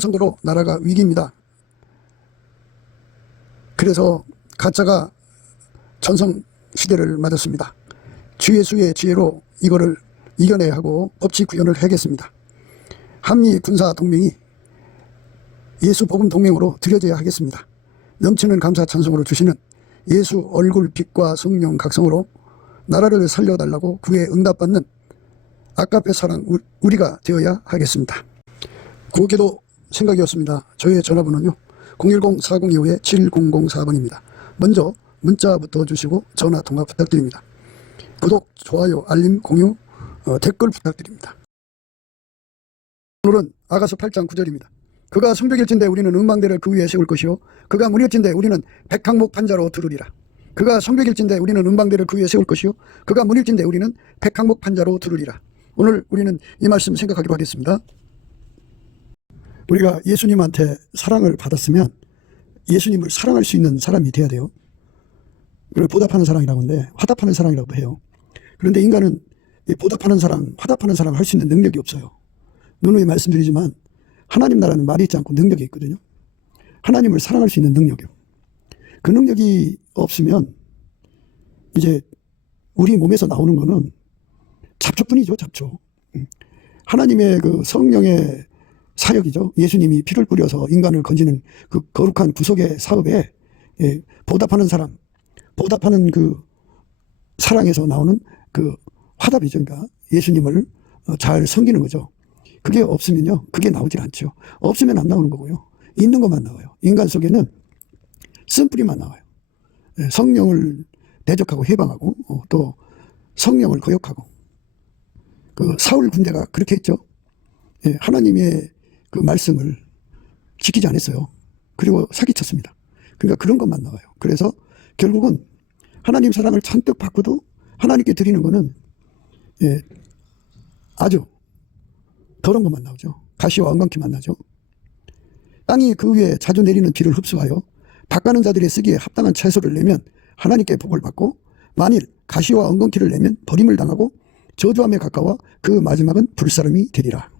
정도로 나라가 위기입니다. 그래서 가짜가 전성 시대를 맞았습니다. 주 예수의 지혜로 이거를 이겨내야 하고 법치 구현을 해야겠습니다. 한미 군사 동맹이 예수 복음 동맹으로 들여져야 하겠습니다. 넘치는 감사 찬송으로 주시는 예수 얼굴 빛과 성령 각성으로 나라를 살려달라고 구에 응답받는 아까페 사랑 우리가 되어야 하겠습니다. 그렇게도 생각이었습니다. 저의 전화번호는요 010-4025-7004번입니다. 먼저 문자부터 주시고 전화 통화 부탁드립니다. 구독, 좋아요, 알림, 공유, 댓글 부탁드립니다. 오늘은 아가서 8장 9절입니다. 그가 성벽일진대 우리는 음방대를 그 위에 세울 것이요 그가 문일진대 우리는 백항목 판자로 두르리라. 그가 성벽일진대 우리는 음방대를 그 위에 세울 것이요 그가 문일진대 우리는 백항목 판자로 두르리라. 오늘 우리는 이 말씀 생각하기로 하겠습니다. 우리가 예수님한테 사랑을 받았으면 예수님을 사랑할 수 있는 사람이 돼야 돼요. 그걸 보답하는 사랑이라고 하는데 화답하는 사랑이라고 해요. 그런데 인간은 보답하는 사랑, 화답하는 사랑을 할 수 있는 능력이 없어요. 누누이 말씀드리지만 하나님 나라는 말이 있지 않고 능력이 있거든요. 하나님을 사랑할 수 있는 능력이요. 그 능력이 없으면 이제 우리 몸에서 나오는 거는 잡초뿐이죠. 잡초. 하나님의 그 성령의 사역이죠. 예수님이 피를 뿌려서 인간을 건지는 그 거룩한 구속의 사업에 보답하는 사람, 보답하는 그 사랑에서 나오는 그 화답이죠. 그러니까 예수님을 잘 섬기는 거죠. 그게 없으면요, 그게 나오질 않죠. 없으면 안 나오는 거고요. 있는 것만 나와요. 인간 속에는 쓴뿌리만 나와요. 성령을 대적하고 해방하고 또 성령을 거역하고 그 사울 군대가 그렇게 했죠. 하나님의 그 말씀을 지키지 않았어요. 그리고 사기쳤습니다. 그러니까 그런 것만 나와요. 그래서 결국은 하나님 사랑을 잔뜩 받고도 하나님께 드리는 거는 아주 더러운 것만 나오죠. 가시와 엉겅퀴만 나죠. 땅이 그 위에 자주 내리는 비를 흡수하여 닦아는 자들의 쓰기에 합당한 채소를 내면 하나님께 복을 받고 만일 가시와 엉겅퀴를 내면 버림을 당하고 저주함에 가까워 그 마지막은 불사름이 되리라.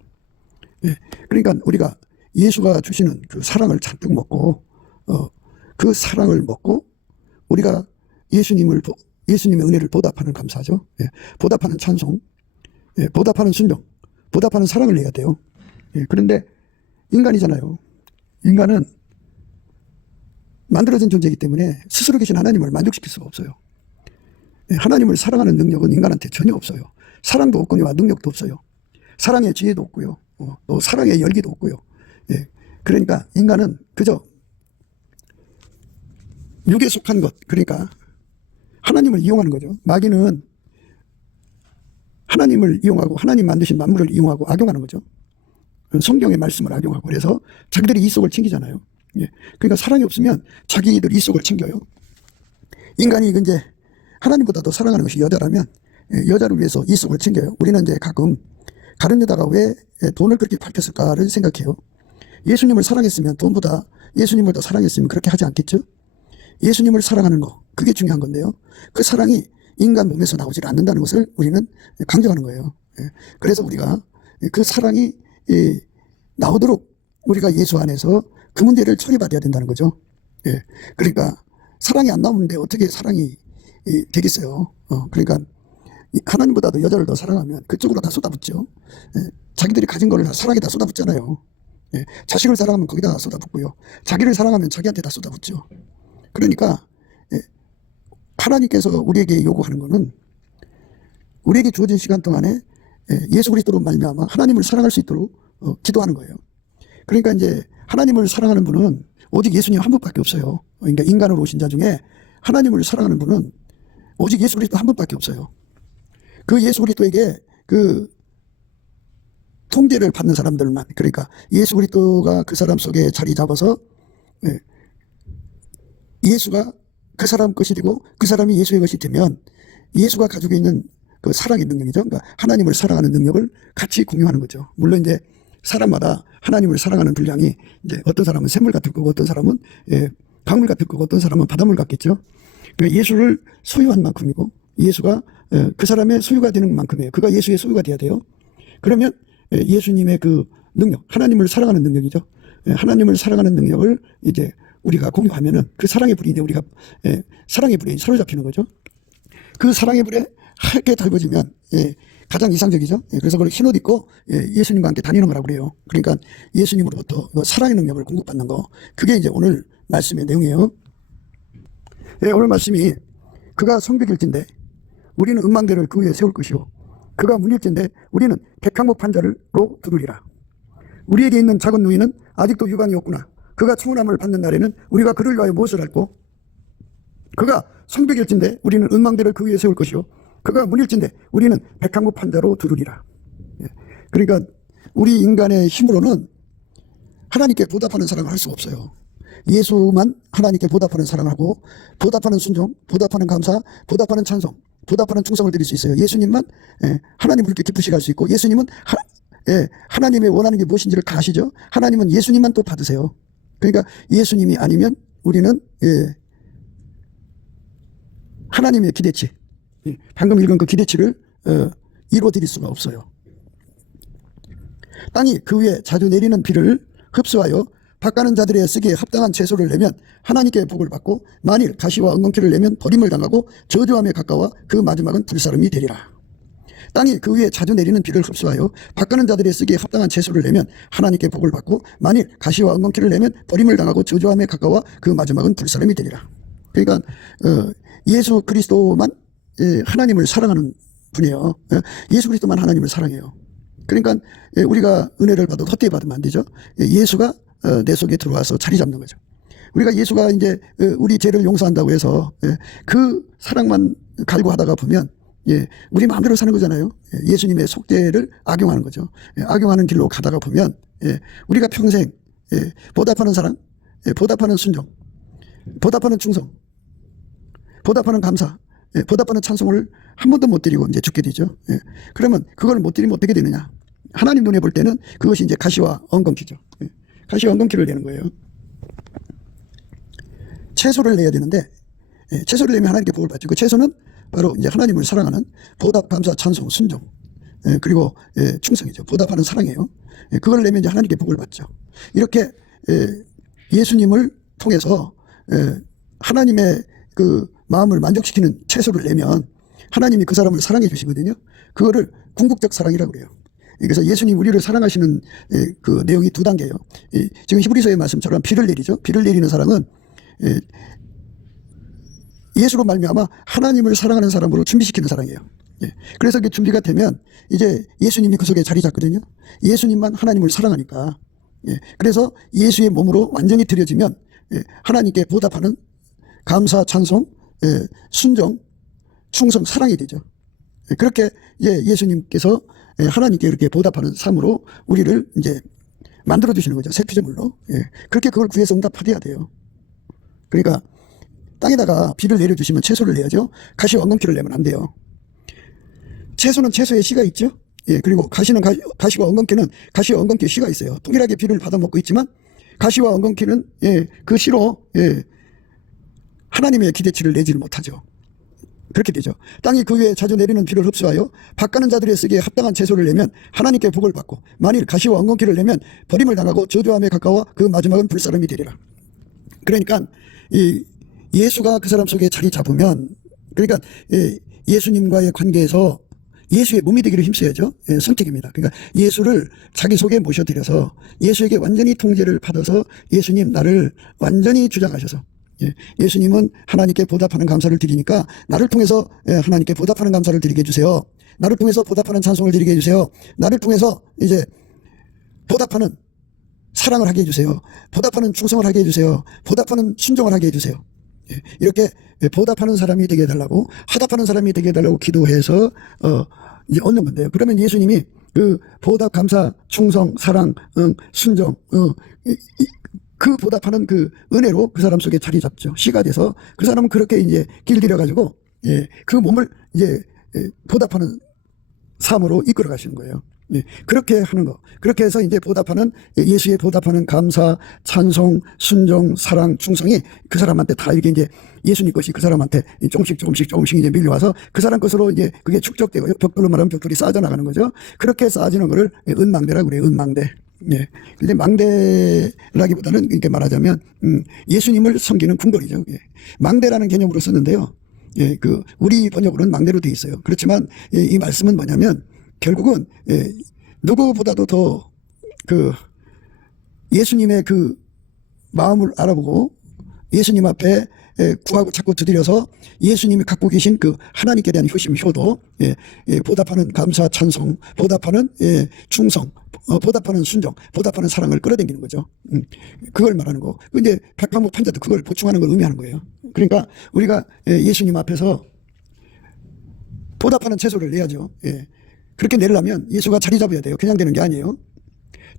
그러니까 우리가 예수가 주시는 그 사랑을 잔뜩 먹고 그 사랑을 먹고 우리가 예수님의 은혜를 보답하는 감사죠. 보답하는 찬송, 보답하는 순종, 보답하는 사랑을 내야 돼요. 그런데 인간이잖아요. 인간은 만들어진 존재이기 때문에 스스로 계신 하나님을 만족시킬 수가 없어요. 하나님을 사랑하는 능력은 인간한테 전혀 없어요. 사랑도 없거니와 능력도 없어요. 사랑의 지혜도 없고요. 또 사랑의 열기도 없고요. 그러니까 인간은 그저 육에 속한 것, 그러니까 하나님을 이용하는 거죠. 마귀는 하나님을 이용하고 하나님 만드신 만물을 이용하고 악용하는 거죠. 성경의 말씀을 악용하고 그래서 자기들이 이속을 챙기잖아요. 그러니까 사랑이 없으면 자기들 이속을 챙겨요. 인간이 이제 하나님보다 더 사랑하는 것이 여자라면 여자를 위해서 이속을 챙겨요. 우리는 이제 가끔 다른 여자가 왜 돈을 그렇게 밝혔을까를 생각해요. 예수님을 사랑했으면 돈보다 예수님을 더 사랑했으면 그렇게 하지 않겠죠? 예수님을 사랑하는 거, 그게 중요한 건데요. 그 사랑이 인간 몸에서 나오질 않는다는 것을 우리는 강조하는 거예요. 그래서 우리가 그 사랑이 나오도록 우리가 예수 안에서 그 문제를 처리받아야 된다는 거죠. 그러니까 사랑이 안 나오는데 어떻게 사랑이 되겠어요. 그러니까 하나님보다도 여자를 더 사랑하면 그쪽으로 다 쏟아붓죠. 자기들이 가진 걸 사랑에 다 쏟아붓잖아요. 자식을 사랑하면 거기다 쏟아붓고요. 자기를 사랑하면 자기한테 다 쏟아붓죠. 그러니까 하나님께서 우리에게 요구하는 것은 우리에게 주어진 시간 동안에 예수 그리스도로 말미암아 하나님을 사랑할 수 있도록 기도하는 거예요. 그러니까 이제 하나님을 사랑하는 분은 오직 예수님 한 분밖에 없어요. 그러니까 인간으로 오신 자 중에 하나님을 사랑하는 분은 오직 예수 그리스도 한 분밖에 없어요. 그 예수 그리스도에게 그 통제를 받는 사람들만, 그러니까 예수 그리스도가 그 사람 속에 자리 잡아서 예수가 그 사람 것이 되고 그 사람이 예수의 것이 되면 예수가 가지고 있는 그 사랑의 능력이죠. 그러니까 하나님을 사랑하는 능력을 같이 공유하는 거죠. 물론 이제 사람마다 하나님을 사랑하는 분량이 이제 어떤 사람은 샘물 같을 거고 어떤 사람은 강물 같을 거고 어떤 사람은 바닷물 같겠죠. 그러니까 예수를 소유한 만큼이고 예수가 그 사람의 소유가 되는 만큼이에요. 그가 예수의 소유가 돼야 돼요. 그러면 예수님의 그 능력, 하나님을 사랑하는 능력이죠. 하나님을 사랑하는 능력을 이제 우리가 공유하면은 그 사랑의 불이 이제 우리가 사랑의 불에 사로잡히는 거죠. 그 사랑의 불에 하얗게 달궈지면 가장 이상적이죠. 그래서 그걸 흰옷 입고 예수님과 함께 다니는 거라고 그래요. 그러니까 예수님으로부터 사랑의 능력을 공급받는 거, 그게 이제 오늘 말씀의 내용이에요. 오늘 말씀이 그가 성벽일진데 우리는 음망대를 그 위에 세울 것이요 그가 문일진데 우리는 백향목 판자로 두르리라. 우리에게 있는 작은 누이는 아직도 유방이 없구나. 그가 청혼함을 받는 날에는 우리가 그를 위하여 무엇을 할꼬? 그가 성벽일진데 우리는 음망대를 그 위에 세울 것이요 그가 문일진데 우리는 백향목 판자로 두르리라. 그러니까 우리 인간의 힘으로는 하나님께 보답하는 사랑을 할 수 없어요. 예수만 하나님께 보답하는 사랑을 하고 보답하는 순종, 보답하는 감사, 보답하는 찬송, 보답하는 충성을 드릴 수 있어요. 예수님만 하나님 그렇게 기쁘시게 할 수 있고, 예수님은 하나님의 원하는 게 무엇인지를 다 아시죠. 하나님은 예수님만 또 받으세요. 그러니까 예수님이 아니면 우리는 하나님의 기대치, 방금 읽은 그 기대치를 이루어드릴 수가 없어요. 땅이 그 위에 자주 내리는 비를 흡수하여 밭가는 자들의 쓰기에 합당한 채소를 내면 하나님께 복을 받고, 만일 가시와 엉겅퀴를 내면 버림을 당하고 저주함에 가까워 그 마지막은 불사름이 되리라. 땅이 그 위에 자주 내리는 비를 흡수하여 밭가는 자들의 쓰기에 합당한 채소를 내면 하나님께 복을 받고, 만일 가시와 엉겅퀴를 내면 버림을 당하고 저주함에 가까워 그 마지막은 불사름이 되리라. 그러니까 예수 그리스도만 하나님을 사랑하는 분이에요. 예수 그리스도만 하나님을 사랑해요. 그러니까 우리가 은혜를 받아도 헛되이 받으면 안 되죠. 예수가 내 속에 들어와서 자리 잡는 거죠. 우리가 예수가 이제 우리 죄를 용서한다고 해서 그 사랑만 갈구하다가 보면 우리 마음대로 사는 거잖아요. 예수님의 속죄를 악용하는 거죠. 악용하는 길로 가다가 보면 우리가 평생 보답하는 사랑, 보답하는 순종, 보답하는 충성, 보답하는 감사, 보답하는 찬송을 한 번도 못 드리고 이제 죽게 되죠. 그러면 그걸 못 드리면 어떻게 되느냐? 하나님 눈에 볼 때는 그것이 이제 가시와 엉겅퀴죠. 가시와 엉겅퀴를 내는 거예요. 채소를 내야 되는데 채소를 내면 하나님께 복을 받죠. 그 채소는 바로 이제 하나님을 사랑하는 보답, 감사, 찬송, 순종, 그리고 충성이죠. 보답하는 사랑이에요. 그걸 내면 이제 하나님께 복을 받죠. 이렇게 예수님을 통해서 하나님의 그 마음을 만족시키는 채소를 내면 하나님이 그 사람을 사랑해 주시거든요. 그거를 궁극적 사랑이라고 그래요. 그래서 예수님 우리를 사랑하시는 그 내용이 두 단계예요. 지금 히브리서의 말씀처럼 비를 내리죠. 비를 내리는 사랑은 예수로 말미암아 하나님을 사랑하는 사람으로 준비시키는 사랑이에요. 그래서 그 준비가 되면 이제 예수님이 그 속에 자리 잡거든요. 예수님만 하나님을 사랑하니까. 그래서 예수의 몸으로 완전히 들여지면 하나님께 보답하는 감사, 찬송, 순종, 충성, 사랑이 되죠. 그렇게 예수님께서 하나님께 이렇게 보답하는 삶으로 우리를 이제 만들어 주시는 거죠. 새 피조물로. 그렇게 그걸 구해서 응답하셔야 돼요. 그러니까 땅에다가 비를 내려주시면 채소를 내야죠. 가시와 엉겅퀴를 내면 안 돼요. 채소는 채소의 씨가 있죠. 그리고 가시는 가시와 엉겅퀴는 가시와 엉겅퀴의 씨가 있어요. 동일하게 비를 받아먹고 있지만 가시와 엉겅퀴는 그 씨로 하나님의 기대치를 내지를 못하죠. 그렇게 되죠. 땅이 그 위에 자주 내리는 비를 흡수하여 밭가는 자들의 쓰기에 합당한 채소를 내면 하나님께 복을 받고, 만일 가시와 엉겅퀴를 내면 버림을 당하고 저주함에 가까워 그 마지막은 불사름이 되리라. 그러니까 이 예수가 그 사람 속에 자리 잡으면, 그러니까 예수님과의 관계에서 예수의 몸이 되기를 힘써야죠. 선택입니다. 그러니까 예수를 자기 속에 모셔드려서 예수에게 완전히 통제를 받아서 예수님 나를 완전히 주장하셔서, 예수님은 하나님께 보답하는 감사를 드리니까 나를 통해서 하나님께 보답하는 감사를 드리게 해주세요. 나를 통해서 보답하는 찬송을 드리게 해주세요. 나를 통해서 이제 보답하는 사랑을 하게 해주세요. 보답하는 충성을 하게 해주세요. 보답하는 순종을 하게 해주세요. 이렇게 보답하는 사람이 되게 해달라고, 화답하는 사람이 되게 해달라고 기도해서 이제 얻는 건데요. 그러면 예수님이 그 보답, 감사, 충성, 사랑, 순종, 그 보답하는 그 은혜로 그 사람 속에 자리 잡죠. 씨가 돼서 그 사람은 그렇게 이제 길들여 가지고 그 몸을 이제 보답하는 삶으로 이끌어 가시는 거예요. 그렇게 하는 거. 그렇게 해서 이제 보답하는 예수의 보답하는 감사, 찬송, 순종, 사랑, 충성이 그 사람한테 다 이게 이제 예수님 것이 그 사람한테 조금씩 이제 밀려와서 그 사람 것으로 이제 그게 축적되고, 벽돌로 말하면 벽돌이 쌓아져 나가는 거죠. 그렇게 쌓아지는 거를 은망대라고 그래요. 은망대. 예. 근데 망대라기보다는 이렇게 말하자면, 예수님을 섬기는 궁궐이죠. 예. 망대라는 개념으로 썼는데요. 예, 우리 번역으로는 망대로 되어 있어요. 그렇지만, 예, 이 말씀은 뭐냐면, 결국은, 예, 누구보다도 더, 예수님의 마음을 알아보고, 예수님 앞에 구하고 자꾸 두드려서 예수님이 갖고 계신 하나님께 대한 효도, 보답하는 감사, 찬송, 보답하는 충성, 보답하는 순종, 보답하는 사랑을 끌어당기는 거죠. 그걸 말하는 거. 근데 백화목 판자도 그걸 보충하는 걸 의미하는 거예요. 그러니까 우리가 예수님 앞에서 보답하는 채소를 내야죠. 그렇게 내려면 예수가 자리 잡아야 돼요. 그냥 되는 게 아니에요.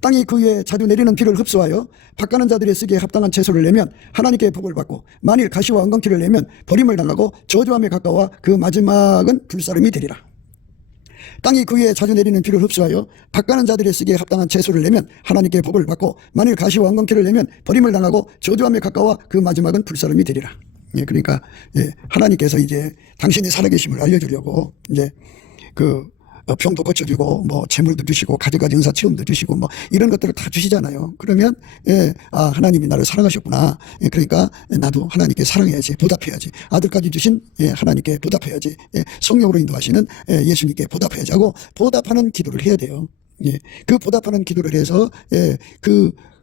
땅이 그 위에 자주 내리는 비를 흡수하여 밭가는 자들의 쓰기에 합당한 채소를 내면 하나님께 복을 받고, 만일 가시와 엉겅퀴를 내면 버림을 당하고 저주함에 가까워 그 마지막은 불사름이 되리라. 땅이 그 위에 자주 내리는 비를 흡수하여 밭가는 자들의 쓰기에 합당한 채소를 내면 하나님께 복을 받고, 만일 가시와 엉겅퀴를 내면 버림을 당하고 저주함에 가까워 그 마지막은 불사름이 되리라. 예, 그러니까 하나님께서 이제 당신의 살아계심을 알려주려고 이제 병도 고쳐주고, 재물도 주시고, 가지가지 은사 체험도 주시고, 이런 것들을 다 주시잖아요. 그러면, 하나님이 나를 사랑하셨구나. 그러니까 나도 하나님께 사랑해야지, 보답해야지. 아들까지 주신 하나님께 보답해야지. 성령으로 인도하시는 예수님께 보답해야지 하고, 보답하는 기도를 해야 돼요. 그 보답하는 기도를 해서,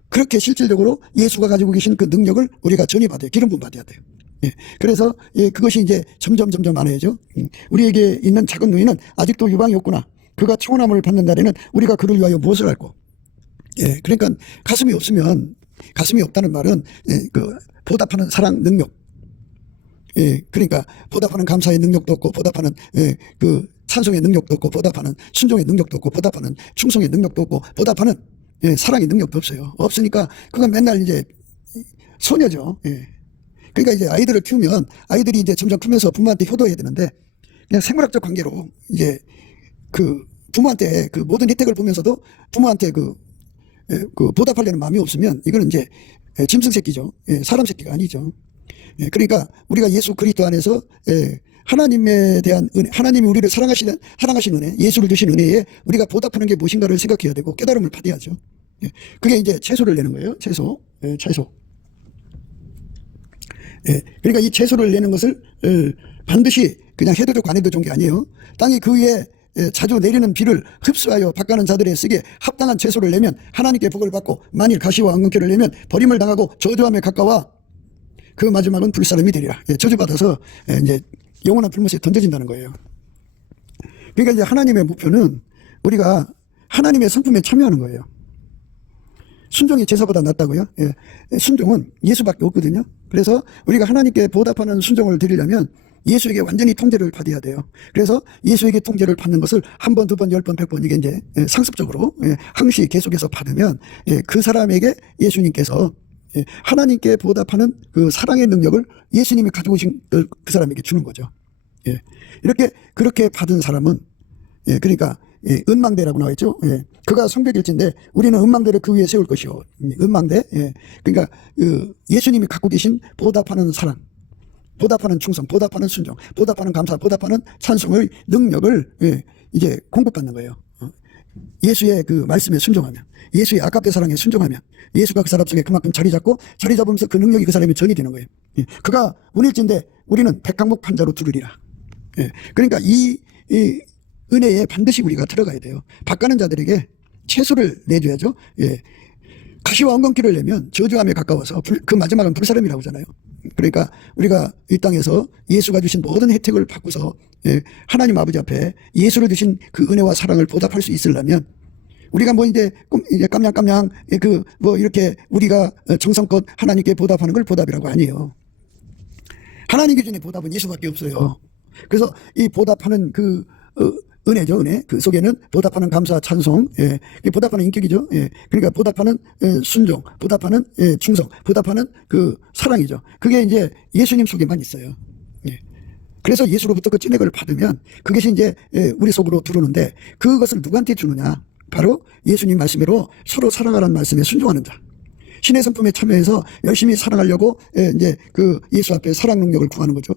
그렇게 실질적으로 예수가 가지고 계신 그 능력을 우리가 전이받아요. 기름 부음 받아야 돼요. 그래서 그것이 이제 점점 많아야죠. 우리에게 있는 작은 누이는 아직도 유방이 없구나. 그가 청혼함을 받는 날에는 우리가 그를 위하여 무엇을 할꼬. 그러니까 가슴이 없다는 말은 보답하는 사랑 능력. 그러니까 보답하는 감사의 능력도 없고, 보답하는 찬송의 능력도 없고, 보답하는 순종의 능력도 없고, 보답하는 충성의 능력도 없고, 보답하는 사랑의 능력도 없어요. 없으니까 그건 맨날 이제 소녀죠. 그러니까 이제 아이들을 키우면 아이들이 이제 점점 크면서 부모한테 효도해야 되는데, 그냥 생물학적 관계로 이제 부모한테 모든 혜택을 보면서도 부모한테 보답하려는 마음이 없으면 이거는 이제 짐승 새끼죠. 사람 새끼가 아니죠. 그러니까 우리가 예수 그리스도 안에서 하나님에 대한 은혜, 하나님이 우리를 사랑하신 은혜, 예수를 주신 은혜에 우리가 보답하는 게 무엇인가를 생각해야 되고 깨달음을 받아야죠. 그게 이제 채소를 내는 거예요. 채소. 그러니까 이 채소를 내는 것을 반드시 그냥 해도 좋고 안 해도 좋은 게 아니에요. 땅이 그 위에 자주 내리는 비를 흡수하여 밭가는 자들의 쓰기에 합당한 채소를 내면 하나님께 복을 받고, 만일 가시와 엉겅퀴를 내면 버림을 당하고 저주함에 가까워 그 마지막은 불사름이 되리라. 저주받아서 이제 영원한 불못에 던져진다는 거예요. 그러니까 이제 하나님의 목표는 우리가 하나님의 성품에 참여하는 거예요. 순종이 제사보다 낫다고요? 순종은 예수밖에 없거든요. 그래서 우리가 하나님께 보답하는 순종을 드리려면 예수에게 완전히 통제를 받아야 돼요. 그래서 예수에게 통제를 받는 것을 한 번, 두 번, 10번, 100번 이게 이제 상습적으로 항시 계속해서 받으면 그 사람에게 예수님께서 하나님께 보답하는 그 사랑의 능력을 예수님이 가지고 오신 그 사람에게 주는 거죠. 그렇게 받은 사람은 그러니까 은망대라고 나와 있죠. 그가 성벽일진데 우리는 은망대를 그 위에 세울 것이요. 은망대. 그러니까 예수님이 갖고 계신 보답하는 사랑, 보답하는 충성, 보답하는 순종, 보답하는 감사, 보답하는 찬송의 능력을 이제 공급받는 거예요. 예수의 그 말씀에 순종하면, 예수의 아깝게 사랑에 순종하면 예수가 그 사람 속에 그만큼 자리 잡으면서 그 능력이 그 사람에 전이 되는 거예요. 그가 운일진데 우리는 백항목 판자로 두르리라. 그러니까 이 은혜에 반드시 우리가 들어가야 돼요. 밭가는 자들에게 채소를 내줘야죠. 가시와 엉겅퀴를 내면 저주함에 가까워서 그 마지막은 불사름이라고 하잖아요. 그러니까 우리가 이 땅에서 예수가 주신 모든 혜택을 받고서 하나님 아버지 앞에 예수를 주신 그 은혜와 사랑을 보답할 수 있으려면 우리가 이제 깜냥깜냥 이렇게 우리가 정성껏 하나님께 보답하는 걸 보답이라고 아니에요. 하나님 기준의 보답은 예수밖에 없어요. 그래서 이 보답하는 은혜죠, 은혜. 그 속에는 보답하는 감사, 찬송, 보답하는 인격이죠. 그러니까 보답하는 순종, 보답하는 충성, 보답하는 그 사랑이죠. 그게 이제 예수님 속에만 있어요. 그래서 예수로부터 그 찐액을 받으면 그것이 이제 우리 속으로 들어오는데 그것을 누구한테 주느냐? 바로 예수님 말씀으로 서로 사랑하라는 말씀에 순종하는 자. 신의 성품에 참여해서 열심히 사랑하려고 이제 그 예수 앞에 사랑 능력을 구하는 거죠.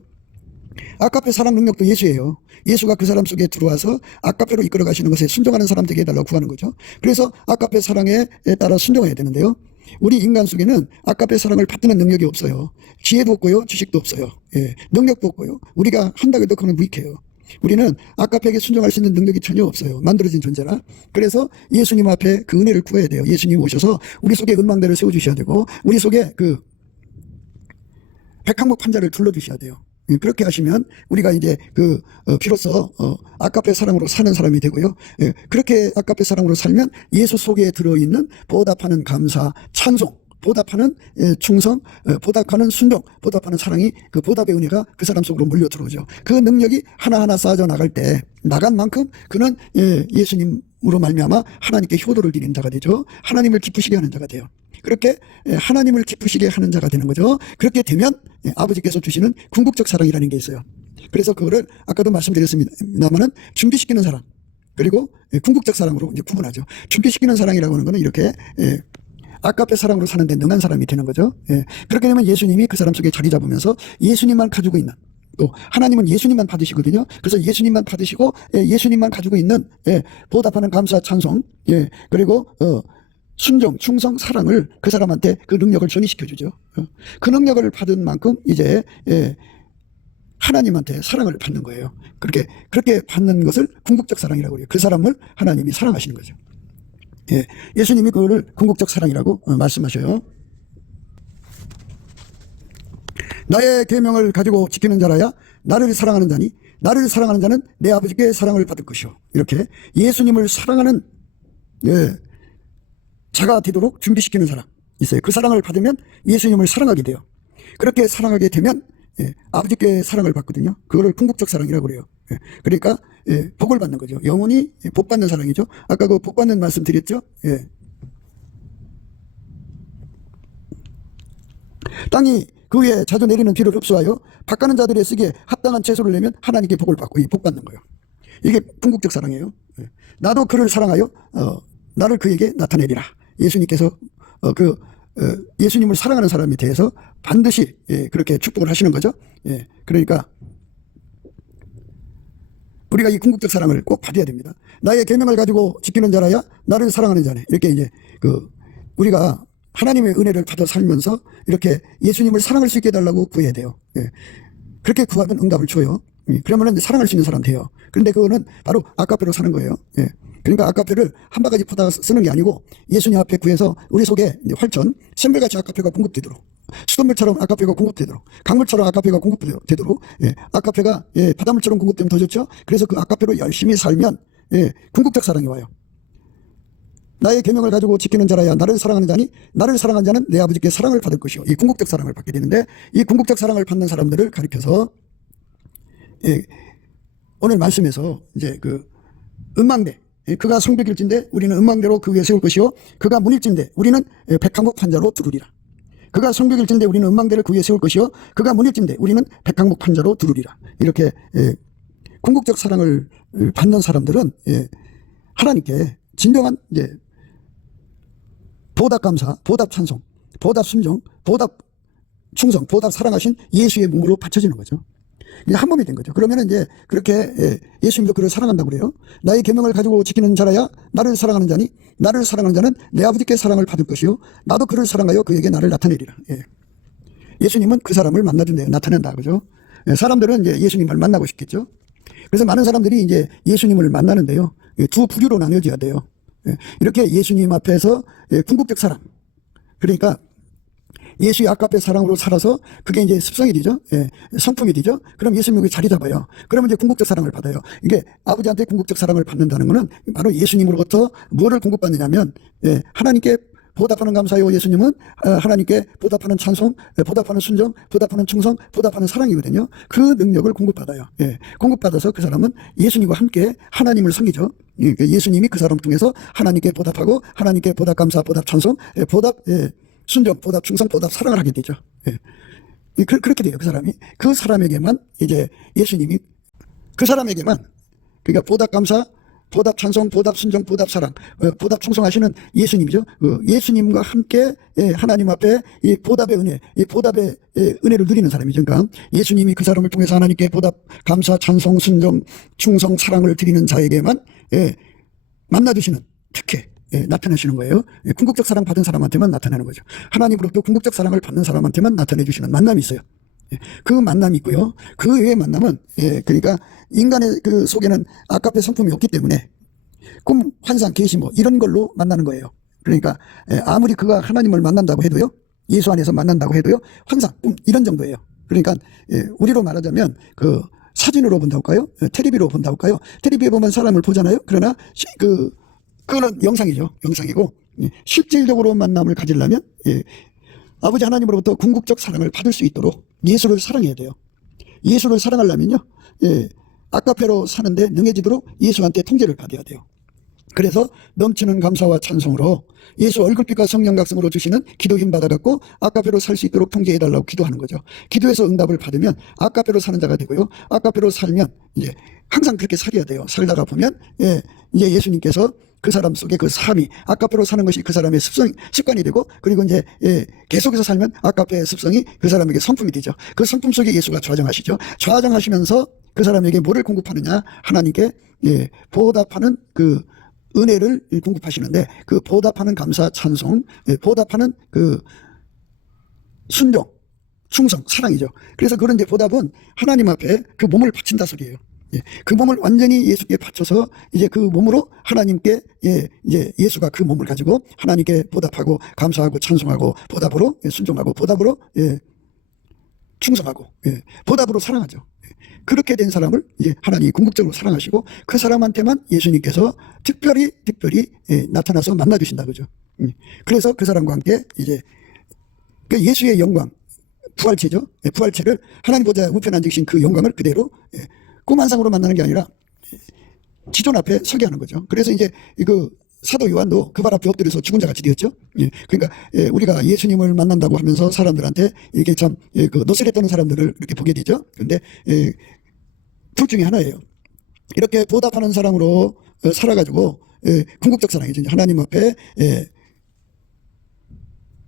아가페 사랑 능력도 예수예요. 예수가 그 사람 속에 들어와서 아가페로 이끌어 가시는 것에 순종하는 사람 되게 해달라고 구하는 거죠. 그래서 아가페 사랑에 따라 순종해야 되는데요. 우리 인간 속에는 아가페 사랑을 받드는 능력이 없어요. 지혜도 없고요. 지식도 없어요. 예, 능력도 없고요. 우리가 한다고 해도 그건 무익해요. 우리는 아가페에게 순종할 수 있는 능력이 전혀 없어요. 만들어진 존재라. 그래서 예수님 앞에 그 은혜를 구해야 돼요. 예수님 오셔서 우리 속에 은망대를 세워주셔야 되고 우리 속에 그 백항목 판자를 둘러주셔야 돼요. 그렇게 하시면 우리가 이제 비로소 아가페 사랑으로 사는 사람이 되고요. 그렇게 아가페 사랑으로 살면 예수 속에 들어있는 보답하는 감사, 찬송, 보답하는 충성, 보답하는 순종, 보답하는 사랑이 그 보답의 은혜가 그 사람 속으로 몰려 들어오죠. 그 능력이 하나하나 쌓아져 나갈 때 나간 만큼 그는 예수님으로 말미암아 하나님께 효도를 드리는 자가 되죠. 하나님을 기쁘시게 하는 자가 돼요. 그렇게 하나님을 기쁘시게 하는 자가 되는 거죠. 그렇게 되면 아버지께서 주시는 궁극적 사랑이라는 게 있어요. 그래서 그거를 아까도 말씀드렸습니다만은 준비시키는 사랑 그리고 궁극적 사랑으로 이제 구분하죠. 준비시키는 사랑이라고 하는 거는 이렇게 아가페 사랑으로 사는데 능한 사람이 되는 거죠. 그렇게 되면 예수님이 그 사람 속에 자리 잡으면서 예수님만 가지고 있는 또 하나님은 예수님만 받으시거든요. 그래서 예수님만 받으시고 예수님만 가지고 있는 보답하는 감사 찬송 그리고 순종, 충성, 사랑을 그 사람한테 그 능력을 전이시켜 주죠. 그 능력을 받은 만큼 이제 하나님한테 사랑을 받는 거예요. 그렇게 받는 것을 궁극적 사랑이라고 해요. 그 사람을 하나님이 사랑하시는 거죠. 예수님이 그거를 궁극적 사랑이라고 말씀하셔요. 나의 계명을 가지고 지키는 자라야 나를 사랑하는 자니 나를 사랑하는 자는 내 아버지께 사랑을 받을 것이요. 이렇게 예수님을 사랑하는 자가 되도록 준비시키는 사람 있어요. 그 사랑을 받으면 예수님을 사랑하게 돼요. 그렇게 사랑하게 되면 아버지께 사랑을 받거든요. 그거를 궁극적 사랑이라고 그래요. 그러니까 복을 받는 거죠. 영원히 복 받는 사랑이죠. 아까 그 복 받는 말씀 드렸죠. 땅이 그 위에 자주 내리는 비를 흡수하여 밭가는 자들의 쓰기에 합당한 채소를 내면 하나님께 복을 받고 이 복 받는 거예요. 이게 궁극적 사랑이에요. 나도 그를 사랑하여 나를 그에게 나타내리라. 예수님께서 예수님을 사랑하는 사람에 대해서 반드시 그렇게 축복을 하시는 거죠. 그러니까 우리가 이 궁극적 사랑을 꼭 받아야 됩니다. 나의 계명을 가지고 지키는 자라야 나를 사랑하는 자네. 이렇게 이제 우리가 하나님의 은혜를 받아 살면서 이렇게 예수님을 사랑할 수 있게 해달라고 구해야 돼요. 그렇게 구하면 응답을 줘요. 그러면 사랑할 수 있는 사람 돼요. 그런데 그거는 바로 아가페로 사는 거예요. 그러니까 아가페를 한 바가지 퍼다 쓰는 게 아니고 예수님 앞에 구해서 우리 속에 활천, 샘물같이 아가페가 공급되도록 수돗물처럼 아가페가 공급되도록 강물처럼 아가페가 공급되도록 아가페가 바닷물처럼 공급되면 더 좋죠. 그래서 그 아가페로 열심히 살면 궁극적 사랑이 와요. 나의 계명을 가지고 지키는 자라야 나를 사랑하는 자니 나를 사랑하는 자는 내 아버지께 사랑을 받을 것이요. 이 궁극적 사랑을 받게 되는데 이 궁극적 사랑을 받는 사람들을 가리켜서 오늘 말씀에서 이제 은망대 그가 성벽일진데 우리는 은망대로 그 위에 세울 것이요 그가 문일진데 우리는 백항목 판자로 두르리라. 그가 성벽일진데 우리는 은망대를 그 위에 세울 것이요 그가 문일진데 우리는 백항목 판자로 두르리라. 이렇게 궁극적 사랑을 받는 사람들은 하나님께 진정한 이제 보답 감사, 보답 찬송, 보답 순종, 보답 충성, 보답 사랑하신 예수의 몸으로 바쳐지는 거죠. 이제 한 몸이 된 거죠. 그러면 이제 그렇게 예수님도 그를 사랑한다고 그래요. 나의 계명을 가지고 지키는 자라야 나를 사랑하는 자니 나를 사랑하는 자는 내 아버지께 사랑을 받을 것이요 나도 그를 사랑하여 그에게 나를 나타내리라. 예수님은 그 사람을 만나준대요. 나타낸다. 그죠? 사람들은 이제 예수님을 만나고 싶겠죠. 그래서 많은 사람들이 이제 예수님을 만나는데요. 두 부류로 나뉘어져야 돼요. 이렇게 예수님 앞에서 궁극적 사랑. 그러니까 예수의 아가페 사랑으로 살아서 그게 이제 습성이 되죠. 성품이 되죠. 그럼 예수님이 자리 잡아요. 그러면 이제 궁극적 사랑을 받아요. 이게 아버지한테 궁극적 사랑을 받는다는 것은 바로 예수님으로부터 무엇을 공급받느냐면 하나님께 보답하는 감사요. 예수님은 하나님께 보답하는 찬송, 보답하는 순종, 보답하는 충성, 보답하는 사랑이거든요. 그 능력을 공급받아요. 공급받아서 그 사람은 예수님과 함께 하나님을 섬기죠. 예수님이 그 사람을 통해서 하나님께 보답하고 하나님께 보답 감사, 보답 찬송, 보답 순종, 보답 충성, 보답 사랑을 하게 되죠. 그렇게 돼요. 그 사람이. 그 사람에게만 이제 예수님이 그 사람에게만 그러니까 보답 감사, 보답 찬송, 보답 순종, 보답 사랑, 보답 충성하시는 예수님이죠. 예수님과 함께 하나님 앞에 이 보답의 은혜, 이 보답의 은혜를 누리는 사람이죠. 그러니까 예수님이 그 사람을 통해서 하나님께 보답, 감사, 찬송, 순종, 충성, 사랑을 드리는 자에게만 만나주시는 특혜 나타내시는 거예요. 궁극적 사랑 받은 사람한테만 나타내는 거죠. 하나님으로부터 궁극적 사랑을 받는 사람한테만 나타내 주시는 만남이 있어요. 그 만남이 있고요. 그 외의 만남은 그러니까 인간의 그 속에는 아까의 성품이 없기 때문에 꿈, 환상, 계시 뭐 이런 걸로 만나는 거예요. 그러니까 아무리 그가 하나님을 만난다고 해도요, 예수 안에서 만난다고 해도요, 환상, 꿈 이런 정도예요. 그러니까 우리로 말하자면 그 사진으로 본다고 할까요? 텔레비로 본다고 할까요? 텔레비에 보면 사람을 보잖아요. 그러나 그거는 영상이죠. 영상이고 실질적으로 만남을 가지려면 아버지 하나님으로부터 궁극적 사랑을 받을 수 있도록 예수를 사랑해야 돼요. 예수를 사랑하려면요, 아까페로 사는데 능해지도록 예수한테 통제를 받아야 돼요. 그래서 넘치는 감사와 찬송으로 예수 얼굴빛과 성령 각성으로 주시는 기도 힘 받아갖고 아까페로 살 수 있도록 통제해달라고 기도하는 거죠. 기도해서 응답을 받으면 아까페로 사는 자가 되고요. 아까페로 살면 이제 항상 그렇게 살아야 돼요. 살다가 보면 이제 예수님께서 그 사람 속에 그 삶이 아까페로 사는 것이 그 사람의 습관이 되고, 그리고 이제 계속해서 살면 아까페의 습성이 그 사람에게 성품이 되죠. 그 성품 속에 예수가 좌정하시죠. 좌정하시면서 그 사람에게 뭐를 공급하느냐, 하나님께 보답하는 그 은혜를 공급하시는데, 그 보답하는 감사, 찬송, 보답하는 그 순종, 충성, 사랑이죠. 그래서 그런 이제 보답은 하나님 앞에 그 몸을 바친다 소리예요. 그 몸을 완전히 예수께 바쳐서 이제 그 몸으로 하나님께 이제 예수가 그 몸을 가지고 하나님께 보답하고 감사하고 찬송하고 보답으로 순종하고 보답으로 충성하고 보답으로 사랑하죠. 그렇게 된 사람을 이제 하나님이 궁극적으로 사랑하시고 그 사람한테만 예수님께서 특별히 나타나서 만나주신다 그죠. 그래서 그 사람과 함께 이제 그 예수의 영광, 부활체죠. 부활체를 하나님 보좌 우편에 앉으신 그 영광을 그대로 꿈 환상으로 만나는 게 아니라 지존 앞에 서게 하는 거죠. 그래서 이제 그 사도 요한도 그 발 앞에 엎드려서 죽은 자 같이 되었죠. 그러니까 우리가 예수님을 만난다고 하면서 사람들한테 이게 참 그 노쇠를 떠는 사람들을 이렇게 보게 되죠. 그런데 둘 중에 하나예요. 이렇게 보답하는 사람으로 살아가지고 궁극적 사랑이죠. 하나님 앞에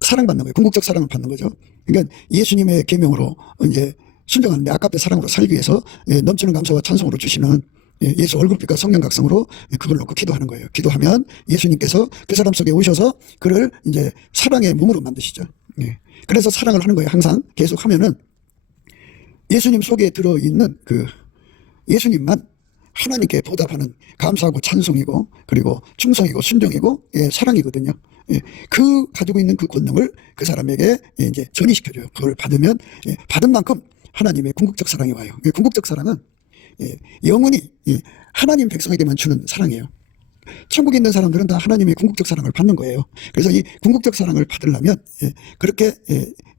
사랑받는 거예요. 궁극적 사랑을 받는 거죠. 그러니까 예수님의 계명으로 이제 순종하는데 아까의 사랑으로 살기 위해서 넘치는 감사와 찬송으로 주시는 예수 얼굴빛과 성령 각성으로 그걸 놓고 기도하는 거예요. 기도하면 예수님께서 그 사람 속에 오셔서 그를 이제 사랑의 몸으로 만드시죠. 그래서 사랑을 하는 거예요. 항상 계속 하면은 예수님 속에 들어있는 그 예수님만 하나님께 보답하는 감사하고 찬송이고 그리고 충성이고 순종이고 사랑이거든요. 그 가지고 있는 그 권능을 그 사람에게 이제 전이시켜줘요. 그걸 받으면 받은 만큼 하나님의 궁극적 사랑이 와요. 궁극적 사랑은 영원히 하나님 백성에게만 주는 사랑이에요. 천국에 있는 사람들은 다 하나님의 궁극적 사랑을 받는 거예요. 그래서 이 궁극적 사랑을 받으려면 그렇게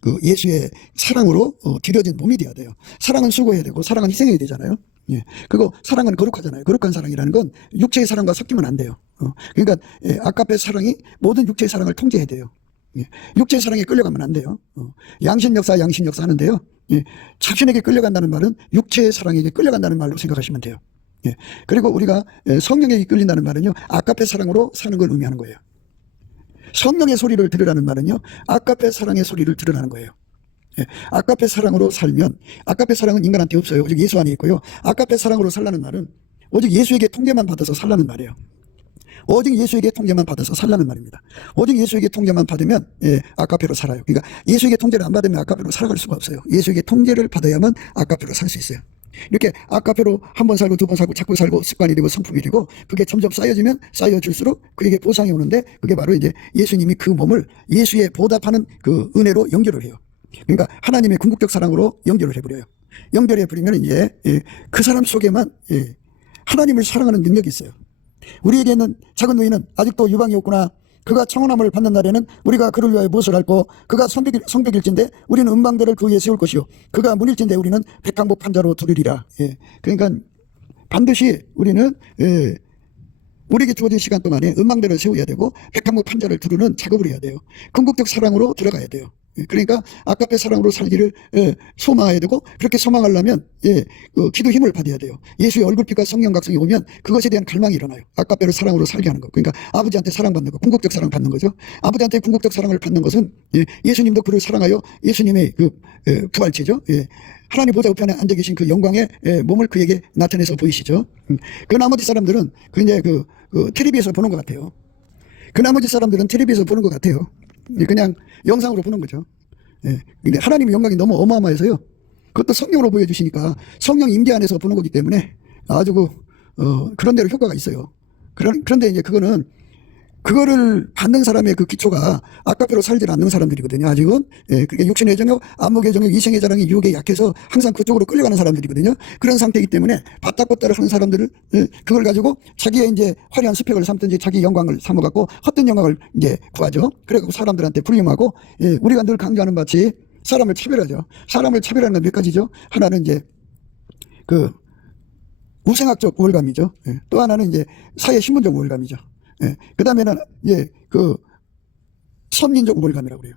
그 예수의 사랑으로 들여진 몸이 되어야 돼요. 사랑은 수고해야 되고 사랑은 희생해야 되잖아요. 그리고 사랑은 거룩하잖아요. 거룩한 사랑이라는 건 육체의 사랑과 섞이면 안 돼요. 그러니까 아까의 사랑이 모든 육체의 사랑을 통제해야 돼요. 육체의 사랑에 끌려가면 안 돼요. 양심 역사 하는데요. 자신에게 끌려간다는 말은 육체의 사랑에게 끌려간다는 말로 생각하시면 돼요. 그리고 우리가 성령에게 끌린다는 말은요, 아까페 사랑으로 사는 걸 의미하는 거예요. 성령의 소리를 들으라는 말은요, 아까페 사랑의 소리를 들으라는 거예요. 아까페 사랑으로 살면, 아까페 사랑은 인간한테 없어요. 오직 예수 안에 있고요. 아까페 사랑으로 살라는 말은 오직 예수에게 통제만 받아서 살라는 말이에요. 오직 예수에게 통제만 받아서 살라는 말입니다. 오직 예수에게 통제만 받으면 아까페로 살아요. 그러니까 예수에게 통제를 안 받으면 아까페로 살아갈 수가 없어요. 예수에게 통제를 받아야만 아까페로 살 수 있어요. 이렇게 아까페로 한 번 살고 두 번 살고 자꾸 살고 습관이 되고 성품이 되고 그게 점점 쌓여지면 쌓여질수록 그에게 보상이 오는데 그게 바로 이제 예수님이 그 몸을 예수의 보답하는 그 은혜로 연결을 해요. 그러니까 하나님의 궁극적 사랑으로 연결을 해버려요. 연결해버리면 이제 그 사람 속에만 하나님을 사랑하는 능력이 있어요. 우리에게는 작은 노인은 아직도 유방이 없구나. 그가 청혼함을 받는 날에는 우리가 그를 위하여 무엇을 할꼬. 그가 성벽일진데 우리는 음방대를 그 위에 세울 것이요 그가 문일진데 우리는 백향목 판자로 두르리라. 그러니까 반드시 우리는 우리에게 주어진 시간 동안에 음방대를 세워야 되고 백향목 판자를 두르는 작업을 해야 돼요. 궁극적 사랑으로 들어가야 돼요. 그러니까 아까페 사랑으로 살기를 소망해야 되고, 그렇게 소망하려면 기도 힘을 받아야 돼요. 예수의 얼굴빛과 성령 각성이 오면 그것에 대한 갈망이 일어나요. 아까페를 사랑으로 살게 하는 거. 그러니까 아버지한테 사랑받는 거, 궁극적 사랑 받는 거죠. 아버지한테 궁극적 사랑을 받는 것은 예수님도 그를 사랑하여 예수님의 그 부활체죠. 하나님 보좌 우편에 앉아 계신 그 영광의 몸을 그에게 나타내서 보이시죠. 그 나머지 사람들은 이제 그 텔레비에서 보는 것 같아요. 그 나머지 사람들은 텔레비에서 보는 것 같아요. 그냥 영상으로 보는 거죠. 근데 하나님의 영광이 너무 어마어마해서요. 그것도 성령으로 보여주시니까 성령 임재 안에서 보는 거기 때문에 아주 그런 대로 효과가 있어요. 그런데 이제 그거를 받는 사람의 그 기초가 아까페로 살지 않는 사람들이거든요. 아직은. 그게 육신의 정욕, 안목의 정욕, 이생의 자랑이 유혹에 약해서 항상 그쪽으로 끌려가는 사람들이거든요. 그런 상태이기 때문에 바닥바닥을 하는 사람들을 그걸 가지고 자기의 이제 화려한 스펙을 삼든지 자기 영광을 삼아갖고 헛된 영광을 이제 구하죠. 그래갖고 사람들한테 불림하고, 우리가 늘 강조하는 바치 사람을 차별하죠. 사람을 차별하는 건 몇 가지죠. 하나는 이제 그 우생학적 우월감이죠. 또 하나는 이제 사회 신분적 우월감이죠. 그 다음에는, 그, 선민적 우월감이라고 그래요.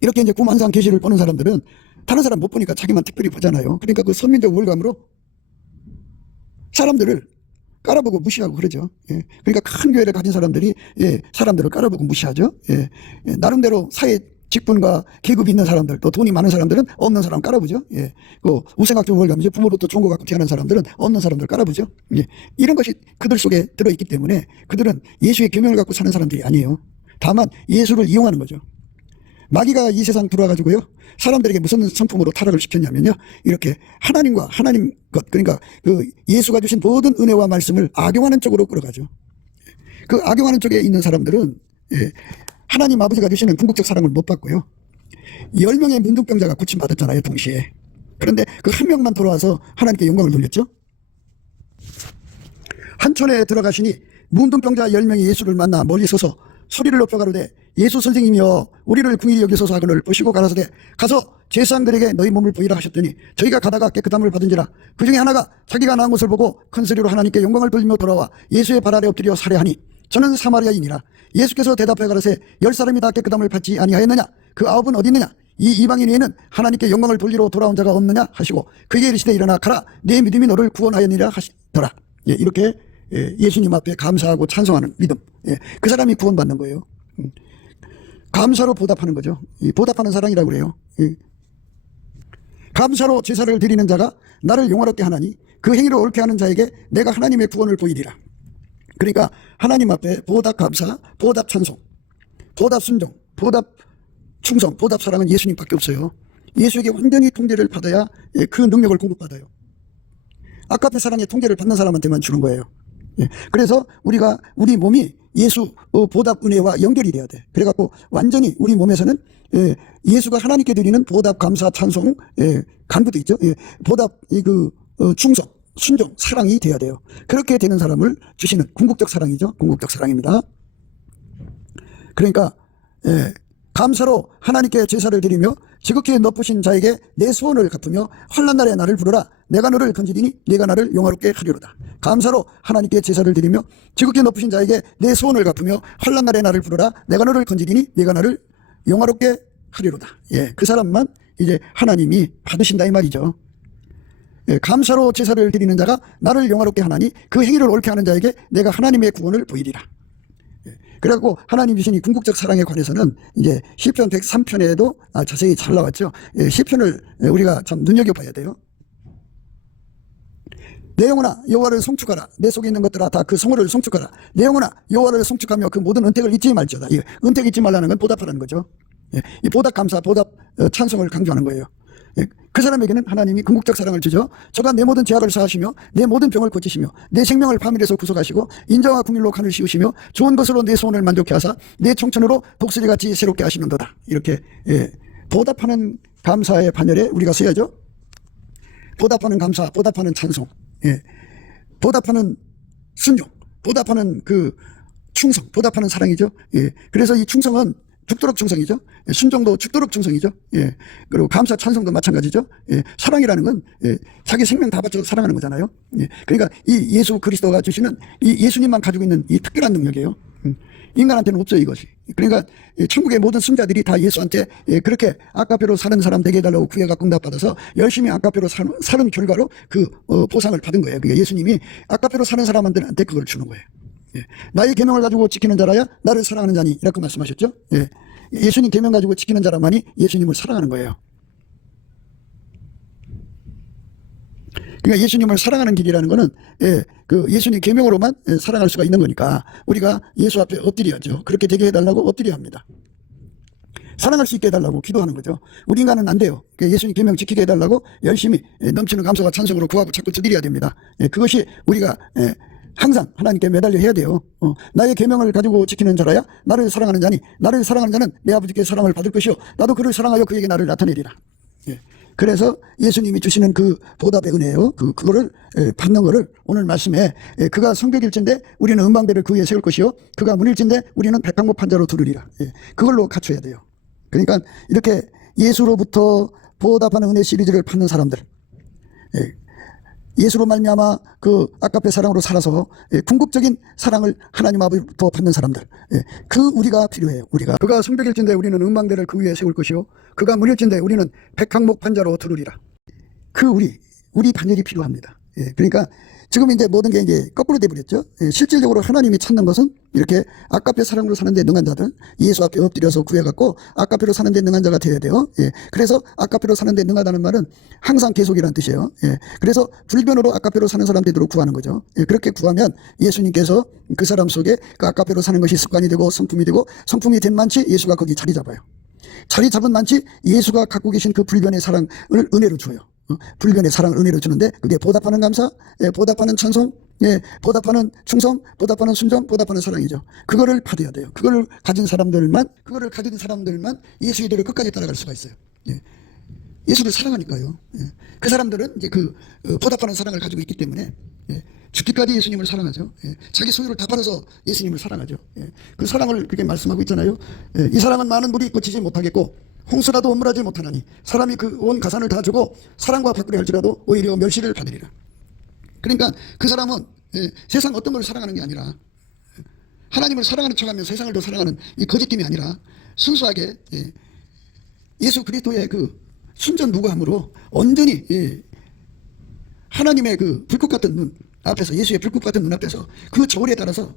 이렇게 이제 구만상 계시를 보는 사람들은 다른 사람 못 보니까 자기만 특별히 보잖아요. 그러니까 그 선민적 우월감으로 사람들을 깔아보고 무시하고 그러죠. 그러니까 큰 교회를 가진 사람들이, 사람들을 깔아보고 무시하죠. 나름대로 사회 직분과 계급이 있는 사람들, 또 돈이 많은 사람들은 없는 사람 깔아보죠. 그 우생학적 우월감이죠. 부모로부터 좋은 거 갖고 태어난 사람들은 없는 사람들 깔아보죠. 이런 것이 그들 속에 들어있기 때문에 그들은 예수의 계명을 갖고 사는 사람들이 아니에요. 다만 예수를 이용하는 거죠. 마귀가 이 세상 들어와가지고요, 사람들에게 무슨 상품으로 타락을 시켰냐면요, 이렇게 하나님과 하나님 것, 그러니까 그 예수가 주신 모든 은혜와 말씀을 악용하는 쪽으로 끌어가죠. 그 악용하는 쪽에 있는 사람들은 하나님 아버지가 주시는 궁극적 사랑을 못 받고요, 10명의 문둥병자가 고침받았잖아요, 동시에. 그런데 그 한 명만 돌아와서 하나님께 영광을 돌렸죠. 한촌에 들어가시니 문둥병자 10명이 예수를 만나 멀리 서서 소리를 높여 가로되, 예수 선생님이여 우리를 긍휼히 여기소서 하거늘 보시고 가라사대, 가서 제사장들에게 너희 몸을 보이라 하셨더니 저희가 가다가 깨끗함을 받은지라. 그 중에 하나가 자기가 나은 것을 보고 큰 소리로 하나님께 영광을 돌리며 돌아와 예수의 발 아래 엎드려 살해하니, 저는 사마리아인이라. 예수께서 대답하여 가라사대, 10사람이 다 깨끗함을 받지 아니하였느냐? 그 9은 어디 있느냐? 이 이방인 외에는 하나님께 영광을 돌리러 돌아온 자가 없느냐 하시고, 그에게 이르시되 일어나 가라, 내 믿음이 너를 구원하였느니라 하시더라. 이렇게 예수님 앞에 감사하고 찬송하는 믿음, 그 사람이 구원받는 거예요. 감사로 보답하는 거죠. 보답하는 사랑이라고 그래요. 감사로 제사를 드리는 자가 나를 영화롭게 하나니 그 행위를 옳게 하는 자에게 내가 하나님의 구원을 보이리라. 그러니까 하나님 앞에 보답 감사, 보답 찬송, 보답 순종, 보답 충성, 보답 사랑은 예수님밖에 없어요. 예수에게 완전히 통제를 받아야 그 능력을 공급받아요. 아까페 사랑의 통제를 받는 사람한테만 주는 거예요. 그래서 우리 몸이 예수 보답 은혜와 연결이 돼야 돼. 그래갖고 완전히 우리 몸에서는 예수가 하나님께 드리는 보답 감사 찬송, 간구도 있죠. 보답 충성, 순종, 사랑이 돼야 돼요. 그렇게 되는 사람을 주시는 궁극적 사랑이죠. 궁극적 사랑입니다. 그러니까 감사로 하나님께 제사를 드리며 지극히 높으신 자에게 내 소원을 갚으며 환난 날에 나를 부르라. 내가 너를 건지리니 내가 나를 영화롭게 하리로다. 감사로 하나님께 제사를 드리며 지극히 높으신 자에게 내 소원을 갚으며 환난 날에 나를 부르라. 내가 너를 건지리니 내가 나를 영화롭게 하리로다. 그 사람만 이제 하나님이 받으신다 이 말이죠. 감사로 제사를 드리는 자가 나를 영화롭게 하나니 그 행위를 옳게 하는 자에게 내가 하나님의 구원을 보이리라. 그래갖고 하나님 주신 이 궁극적 사랑에 관해서는 이제 시편 103편에도 자세히 잘 나왔죠. 시편을 우리가 참 눈여겨봐야 돼요. 내 영혼아 여호와를 송축하라. 내 속에 있는 것들아 다 그 성호를 송축하라. 내 영혼아 여호와를 송축하며 그 모든 은택을 잊지 말지어다. 이 은택 잊지 말라는 건 보답하라는 거죠. 이 보답 감사, 보답 찬송을 강조하는 거예요. 그 사람에게는 하나님이 궁극적 사랑을 주죠. 저가 내 모든 죄악을 사하시며 내 모든 병을 고치시며 내 생명을 파멸에서 구속하시고 인자와 긍휼로 간을 씌우시며 좋은 것으로 내 소원을 만족케 하사 내 청천으로 독수리같이 새롭게 하시는도다. 이렇게 보답하는 감사의 반열에 우리가 써야죠. 보답하는 감사, 보답하는 찬송, 보답하는 순종, 보답하는 그 충성, 보답하는 사랑이죠. 그래서 이 충성은 죽도록 충성이죠. 순종도 죽도록 충성이죠. 그리고 감사 찬송도 마찬가지죠. 사랑이라는 건 자기 생명 다 바쳐 사랑하는 거잖아요. 그러니까 이 예수 그리스도가 주시는 이 예수님만 가지고 있는 이 특별한 능력이에요. 인간한테는 없어요, 이것이. 그러니까 천국의 모든 승자들이 다 예수한테 그렇게 아까페로 사는 사람 되게 해달라고 구애가 응답받아서 열심히 아까페로 사는 결과로 그 보상을 받은 거예요. 그러니까 예수님이 아까페로 사는 사람한테 그걸 주는 거예요. 예. 나의 계명을 가지고 지키는 자라야 나를 사랑하는 자니, 이렇게 말씀하셨죠. 예. 예수님 계명 가지고 지키는 자라만이 예수님을 사랑하는 거예요. 그러니까 예수님을 사랑하는 길이라는 거는 그 예수님 계명으로만 사랑할 수가 있는 거니까 우리가 예수 앞에 엎드려야죠. 그렇게 되게 해달라고 엎드려야 합니다. 사랑할 수 있게 해달라고 기도하는 거죠. 우리 인간은 안 돼요. 예수님 계명 지키게 해달라고 열심히 넘치는 감사와 찬송으로 구하고 자꾸 두드려야 됩니다. 그것이 우리가 항상 하나님께 매달려 해야 돼요. 나의 계명을 가지고 지키는 자라야 나를 사랑하는 자니, 나를 사랑하는 자는 내 아버지께 사랑을 받을 것이요 나도 그를 사랑하여 그에게 나를 나타내리라. 그래서 예수님이 주시는 그 보답의 은혜요, 그거를 받는 거를 오늘 말씀에 그가 성벽일진데 우리는 음방대를 그 위에 세울 것이요 그가 문일진데 우리는 백항목 판자로 두르리라. 그걸로 갖춰야 돼요. 그러니까 이렇게 예수로부터 보답하는 은혜 시리즈를 받는 사람들, 예수로 말미암아 그 아까페 사랑으로 살아서 궁극적인 사랑을 하나님 아버지로부터 받는 사람들, 그 우리가 필요해요. 우리가 그가 성벽일진데 우리는 음방대를 그 위에 세울 것이요 그가 문일진데 우리는 백항목 판자로 두르리라. 그 우리 반열이 필요합니다. 그러니까 지금 이제 모든 게 이제 거꾸로 돼버렸죠. 실질적으로 하나님이 찾는 것은 이렇게 아까페 사랑으로 사는데 능한 자들, 예수 앞에 엎드려서 구해갖고 아까페로 사는데 능한 자가 되어야 돼요. 그래서 아까페로 사는데 능하다는 말은 항상 계속이라는 뜻이에요. 그래서 불변으로 아까페로 사는 사람 되도록 구하는 거죠. 그렇게 구하면 예수님께서 그 사람 속에 그 아까페로 사는 것이 습관이 되고 성품이 되고, 성품이 된 만치 예수가 거기 자리 잡아요. 자리 잡은 만치 예수가 갖고 계신 그 불변의 사랑을 은혜로 줘요. 불변의 사랑을 은혜로 주는데 그게 보답하는 감사, 보답하는 찬송, 보답하는 충성, 보답하는 순종, 보답하는 사랑이죠. 그거를 받아야 돼요. 그거를 가진 사람들만 예수 이대로 끝까지 따라갈 수가 있어요. 예수를 사랑하니까요. 그 사람들은 이제 그 보답하는 사랑을 가지고 있기 때문에 죽기까지 예수님을 사랑하죠. 자기 소유를 다 팔아서 예수님을 사랑하죠. 그 사랑을 그렇게 말씀하고 있잖아요. 이 사랑은 많은 물이 꽂히지 못하겠고 홍수라도 온물하지 못하나니 사람이 그 온 가산을 다 주고 사랑과 바꾸려 할지라도 오히려 멸시를 받으리라. 그러니까 그 사람은 세상 어떤 걸 사랑하는 게 아니라 하나님을 사랑하는 척하면 세상을 더 사랑하는 이 거짓됨이 아니라 순수하게 예수 그리스도의 그 순전무구함으로 온전히 하나님의 그 불꽃 같은 눈 앞에서, 예수의 불꽃 같은 눈 앞에서 그 저울에 따라서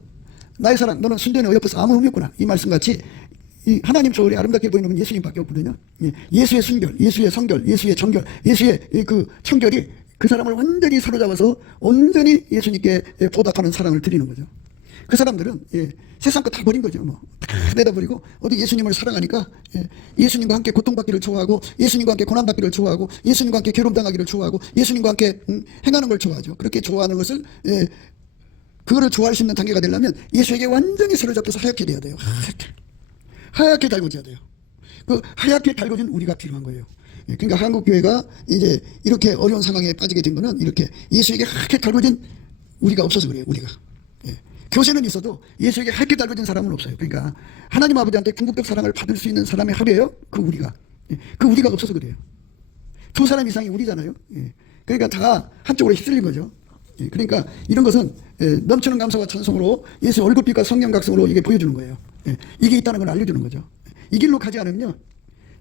나의 사랑 너는 순전히 어여뻐서 아무 의미 없구나, 이 말씀같이 이 하나님 저울에 아름답게 보이는 건 예수님밖에 없거든요. 예수의 순결, 예수의 성결, 예수의 정결, 예수의 그 청결이 그 사람을 완전히 사로잡아서 온전히 예수님께 보답하는 사랑을 드리는 거죠. 그 사람들은 세상 거 다 버린 거죠. 다 내다버리고 어디 예수님을 사랑하니까 예수님과 함께 고통받기를 좋아하고, 예수님과 함께 고난받기를 좋아하고, 예수님과 함께 괴롭당하기를 좋아하고, 예수님과 함께 행하는 걸 좋아하죠. 그렇게 좋아하는 것을 그거를 좋아할 수 있는 단계가 되려면 예수에게 완전히 사로잡혀서 하얗게 돼야 돼요. 하얗게 달궈져야 돼요. 그 하얗게 달궈진 우리가 필요한 거예요. 그러니까 한국교회가 이제 이렇게 어려운 상황에 빠지게 된 거는 이렇게 예수에게 하얗게 달궈진 우리가 없어서 그래요. 우리가 교세는 있어도 예수에게 하얗게 달궈진 사람은 없어요. 그러니까 하나님 아버지한테 궁극적 사랑을 받을 수 있는 사람의 하루예요. 그 우리가 없어서 그래요. 두 사람 이상이 우리잖아요. 그러니까 다 한쪽으로 휩쓸린 거죠. 그러니까 이런 것은 넘치는 감사와 찬송으로 예수의 얼굴빛과 성령 각성으로 이게 보여주는 거예요. 이게 있다는 걸 알려주는 거죠. 이 길로 가지 않으면요,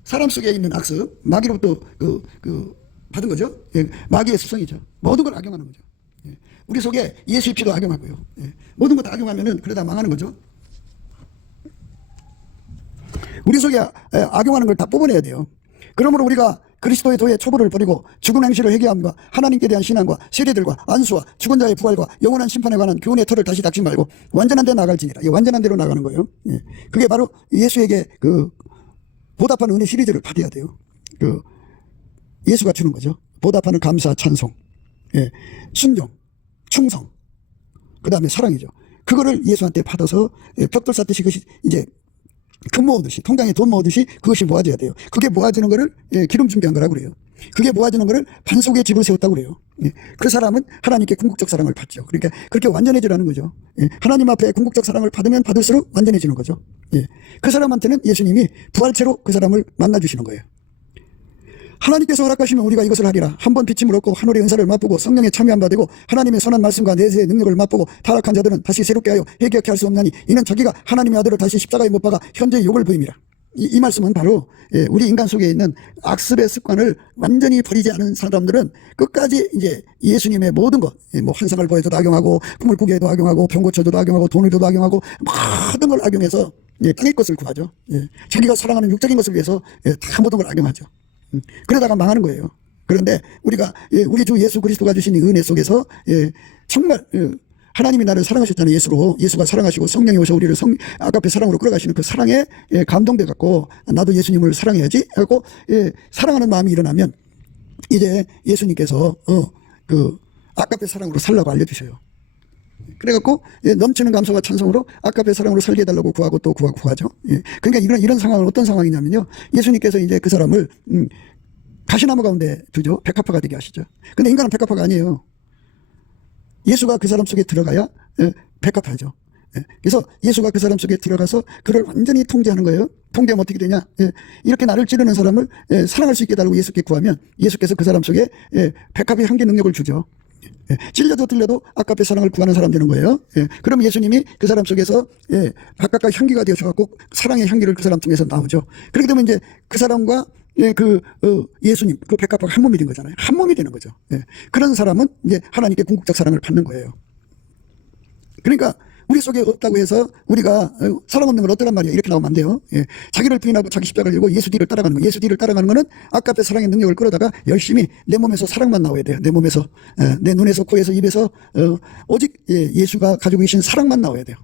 사람 속에 있는 악습, 마귀로부터 받은 거죠. 마귀의 습성이죠. 모든 걸 악용하는 거죠. 우리 속에 예수의 피도 악용하고요. 모든 것 다 악용하면은 그러다 망하는 거죠. 우리 속에 악용하는 걸 다 뽑아내야 돼요. 그러므로 우리가 그리스도의 도의 초보를 버리고 죽은 행실을 회개함과 하나님께 대한 신앙과 세례들과 안수와 죽은 자의 부활과 영원한 심판에 관한 교훈의 털을 다시 닦지 말고 완전한 데 나갈지니라. 완전한 데로 나가는 거예요. 그게 바로 예수에게 그 보답하는 은혜 시리즈를 받아야 돼요. 그 예수가 주는 거죠. 보답하는 감사, 찬송, 순종, 충성, 그 다음에 사랑이죠. 그거를 예수한테 받아서 벽돌 쌓듯이 그것이 이제 금 모으듯이, 통장에 돈 모으듯이 그것이 모아져야 돼요. 그게 모아지는 거를 기름 준비한 거라고 그래요. 그게 모아지는 거를 반석에 집을 세웠다고 그래요. 그 사람은 하나님께 궁극적 사랑을 받죠. 그러니까 그렇게 완전해지라는 거죠. 하나님 앞에 궁극적 사랑을 받으면 받을수록 완전해지는 거죠. 그 사람한테는 예수님이 부활체로 그 사람을 만나주시는 거예요. 하나님께서 허락하시면 우리가 이것을 하리라. 한번 비침을 얻고 하늘의 은사를 맛보고 성령에 참여한 바 되고 하나님의 선한 말씀과 내세의 능력을 맛보고 타락한 자들은 다시 새롭게 하여 회개케 할 수 없나니 이는 자기가 하나님의 아들을 다시 십자가에 못 박아 현재 욕을 부임이라. 이 말씀은 바로 우리 인간 속에 있는 악습의 습관을 완전히 버리지 않은 사람들은 끝까지 이제 예수님의 모든 것, 뭐 환상을 보여줘도 악용하고 꿈을 꾸게 해도 악용하고 병 고쳐줘도 악용하고 돈을 줘도 악용하고 모든 걸 악용해서 땅의 것을 구하죠. 자기가 사랑하는 육적인 것을 위해서 다 모든 걸 악용하죠. 그러다가 망하는 거예요. 그런데 우리가 우리 주 예수 그리스도가 주신 이 은혜 속에서 정말 하나님이 나를 사랑하셨잖아요. 예수가 사랑하시고 성령이 오셔 우리를 아까의 사랑으로 끌어가시는 그 사랑에 감동돼 갖고 나도 예수님을 사랑해야지 하고 사랑하는 마음이 일어나면 이제 예수님께서 그 아까의 사랑으로 살라고 알려주셔요. 그래갖고 넘치는 감사와 찬송으로 아까의 사랑으로 살게 해달라고 구하고 또 구하죠. 그러니까 이런 상황은 어떤 상황이냐면요. 예수님께서 이제 그 사람을 가시나무 가운데 두죠. 백합화가 되게 하시죠. 근데 인간은 백합화가 아니에요. 예수가 그 사람 속에 들어가야 백합화죠. 그래서 예수가 그 사람 속에 들어가서 그를 완전히 통제하는 거예요. 통제하면 어떻게 되냐. 이렇게 나를 찌르는 사람을 사랑할 수 있게 해달라고 예수께 구하면 예수께서 그 사람 속에 백합의 향기 능력을 주죠. 찔려도 들려도 아까의 사랑을 구하는 사람 되는 거예요. 그럼 예수님이 그 사람 속에서 바깥과 향기가 되어서갖고 사랑의 향기를 그 사람 통해서 나오죠. 그렇게 되면 이제 그 사람과 예수님, 그 백합화가 한 몸이 된 거잖아요. 한 몸이 되는 거죠. 그런 사람은 이제 하나님께 궁극적 사랑을 받는 거예요. 그러니까 우리 속에 없다고 해서 우리가 사랑 없는 건 어떠란 말이야. 이렇게 나오면 안 돼요. 자기를 부인하고 자기 십자가를 지고 예수 뒤를 따라가는 거. 예수 뒤를 따라가는 거는 아까의 사랑의 능력을 끌어다가 열심히 내 몸에서 사랑만 나와야 돼요. 내 몸에서, 내 눈에서, 코에서, 입에서 오직 예수가 가지고 계신 사랑만 나와야 돼요.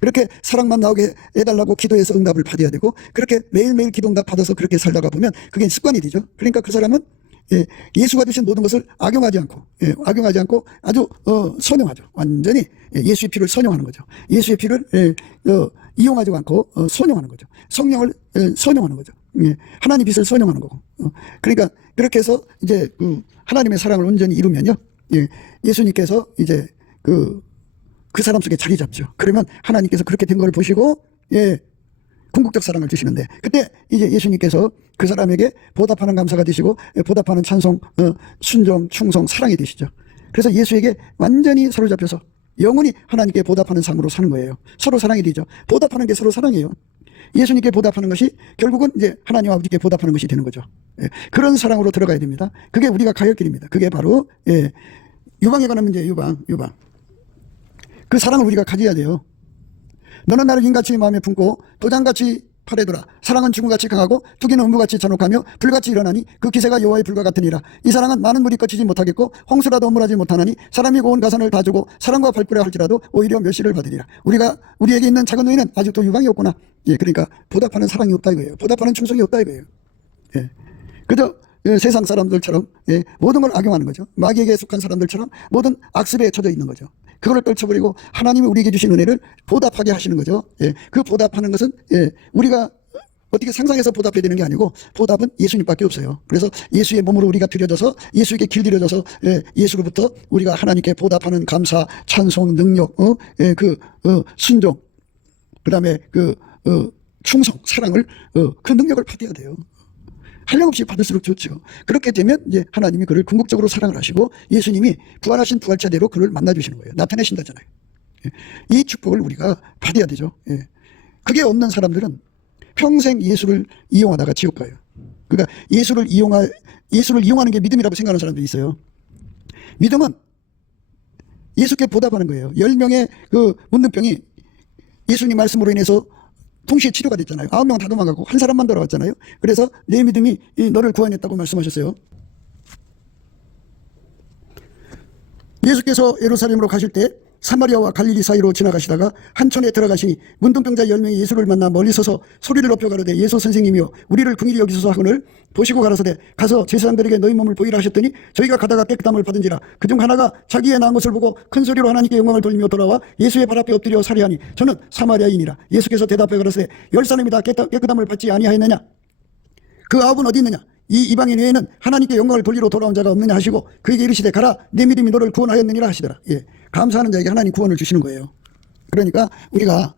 그렇게 사랑만 나오게 해달라고 기도해서 응답을 받아야 되고 그렇게 매일매일 기도 응답 받아서 그렇게 살다가 보면 그게 습관이 되죠. 그러니까 그 사람은 예수가 주신 모든 것을 악용하지 않고 아주 선용하죠. 완전히 예수의 피를 선용하는 거죠. 예수의 피를 이용하지 않고 선용하는 거죠. 성령을 선용하는 거죠. 하나님 빛을 선용하는 거고. 그러니까 그렇게 해서 이제 하나님의 사랑을 온전히 이루면요. 예수님께서 이제 그 사람 속에 자리 잡죠. 그러면 하나님께서 그렇게 된 걸 보시고 궁극적 사랑을 주시는데 그때 이제 예수님께서 그 사람에게 보답하는 감사가 되시고 보답하는 찬송, 순종, 충성, 사랑이 되시죠. 그래서 예수에게 완전히 사로잡혀서 영원히 하나님께 보답하는 삶으로 사는 거예요. 서로 사랑이 되죠. 보답하는 게 서로 사랑이에요. 예수님께 보답하는 것이 결국은 이제 하나님 아버지께 보답하는 것이 되는 거죠. 그런 사랑으로 들어가야 됩니다. 그게 우리가 가야 길입니다. 그게 바로 유방에 관한 문제예요. 유방. 그 사랑을 우리가 가져야 돼요. 너는 나를 인같이 마음에 품고 도장같이 팔에두라. 사랑은 죽음같이 강하고 투기는 음부같이 잔혹하며 불같이 일어나니 그 기세가 여호와의 불과 같으니라. 이 사랑은 많은 물이 거치지 못하겠고 홍수라도 엄물하지 못하나니 사람이 고운 가산을 다 주고 사랑과 발부려 할지라도 오히려 멸시를 받으리라. 우리에게 있는 작은 의는 아직도 유방이 없구나. 그러니까 보답하는 사랑이 없다 이거예요. 보답하는 충성이 없다 이거예요. 그저 세상 사람들처럼 모든 걸 악용하는 거죠. 마귀에게 속한 사람들처럼 모든 악습에 처져 있는 거죠. 그걸 떨쳐버리고 하나님이 우리에게 주신 은혜를 보답하게 하시는 거죠. 그 보답하는 것은 우리가 어떻게 상상해서 보답해야 되는 게 아니고 보답은 예수님밖에 없어요. 그래서 예수의 몸으로 우리가 들여져서 예수에게 길들여져서 예수로부터 우리가 하나님께 보답하는 감사, 찬송, 능력, 순종, 그 다음에 충성, 사랑을 그 능력을 받아야 돼요. 한량없이 받을수록 좋죠. 그렇게 되면 이제 하나님이 그를 궁극적으로 사랑을 하시고 예수님이 부활하신 부활자대로 그를 만나주시는 거예요. 나타내신다잖아요. 이 축복을 우리가 받아야 되죠. 그게 없는 사람들은 평생 예수를 이용하다가 지옥 가요. 그러니까 예수를 이용하는 게 믿음이라고 생각하는 사람들이 있어요. 믿음은 예수께 보답하는 거예요. 10명의 그 문둥병이 예수님 말씀으로 인해서 동시에 치료가 됐잖아요. 9명 다 도망가고 한 사람만 돌아왔잖아요. 그래서 내 믿음이 너를 구원했다고 말씀하셨어요. 예수께서 예루살렘으로 가실 때 사마리아와 갈릴리 사이로 지나가시다가 한촌에 들어가시니 문둥병자 10명이 예수를 만나 멀리 서서 소리를 높여 가로되 예수 선생님이여 우리를 긍휼히 여기소서 하거늘 보시고 가라사대 가서 제사장들에게 너희 몸을 보이라 하셨더니 저희가 가다가 깨끗함을 받은지라. 그중 하나가 자기의 나은 것을 보고 큰 소리로 하나님께 영광을 돌리며 돌아와 예수의 발 앞에 엎드려 살해하니 저는 사마리아인이라. 예수께서 대답해 가라사대 10사람이 다 깨끗함을 받지 아니하였느냐. 그 9은 어디 있느냐. 이 이방인 외에는 하나님께 영광을 돌리러 돌아온 자가 없느냐 하시고 그에게 이르시되 가라 내 믿음이 너를 구원하였느니라 하시더라. 감사하는 자에게 하나님 구원을 주시는 거예요. 그러니까 우리가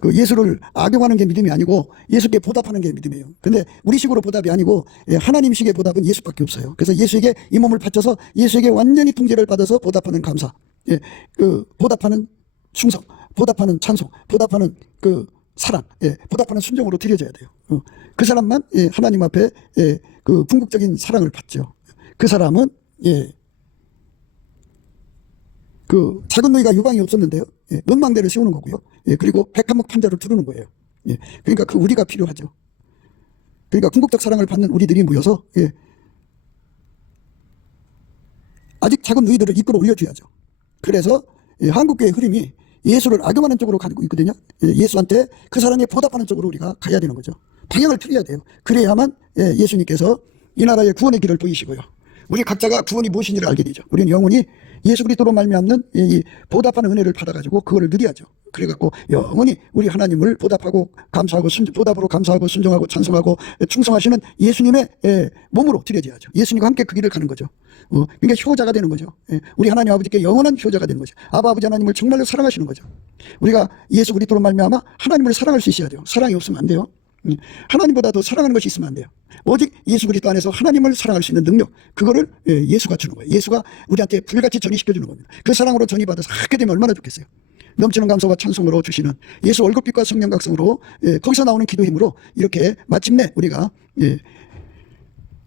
그 예수를 악용하는 게 믿음이 아니고 예수께 보답하는 게 믿음이에요. 근데 우리식으로 보답이 아니고 하나님식의 보답은 예수밖에 없어요. 그래서 예수에게 이 몸을 바쳐서 예수에게 완전히 통제를 받아서 보답하는 감사, 그 보답하는 충성, 보답하는 찬송, 보답하는 그 사랑, 보답하는 순종으로 드려져야 돼요. 그 사람만 하나님 앞에 그 궁극적인 사랑을 받죠. 그 사람은 그 작은 너희가 유방이 없었는데요. 원망대를 세우는 거고요. 그리고 백한목 판자를 두르는 거예요. 그러니까 그 우리가 필요하죠. 그러니까 궁극적 사랑을 받는 우리들이 모여서 아직 작은 너희들을 이끌어 올려줘야죠. 그래서 한국교회 흐름이 예수를 악용하는 쪽으로 가고 있거든요. 예수한테 그 사랑에 보답하는 쪽으로 우리가 가야 되는 거죠. 방향을 틀어야 돼요. 그래야만 예수님께서 이 나라의 구원의 길을 보이시고요. 우리 각자가 구원이 무엇인지를 알게 되죠. 우리는 영원히 예수 그리스도로 말미암는 이 보답하는 은혜를 받아가지고 그거를 누려야죠. 그래갖고 영원히 우리 하나님을 보답하고 감사하고 보답으로 감사하고 순종하고 찬송하고 충성하시는 예수님의 몸으로 드려져야죠. 예수님과 함께 그 길을 가는 거죠. 그러니까 효자가 되는 거죠. 우리 하나님 아버지께 영원한 효자가 되는 거죠. 아버지 하나님을 정말로 사랑하시는 거죠. 우리가 예수 그리스도로 말미암아 하나님을 사랑할 수 있어야 돼요. 사랑이 없으면 안 돼요. 하나님보다 더 사랑하는 것이 있으면 안 돼요. 오직 예수 그리스도 안에서 하나님을 사랑할 수 있는 능력, 그거를 예수가 주는 거예요. 예수가 우리한테 불같이 전이시켜 주는 겁니다. 그 사랑으로 전이받아서 하게 되면 얼마나 좋겠어요. 넘치는 감사와 찬송으로 주시는 예수 얼굴빛과 성령 각성으로 거기서 나오는 기도 힘으로 이렇게 마침내 우리가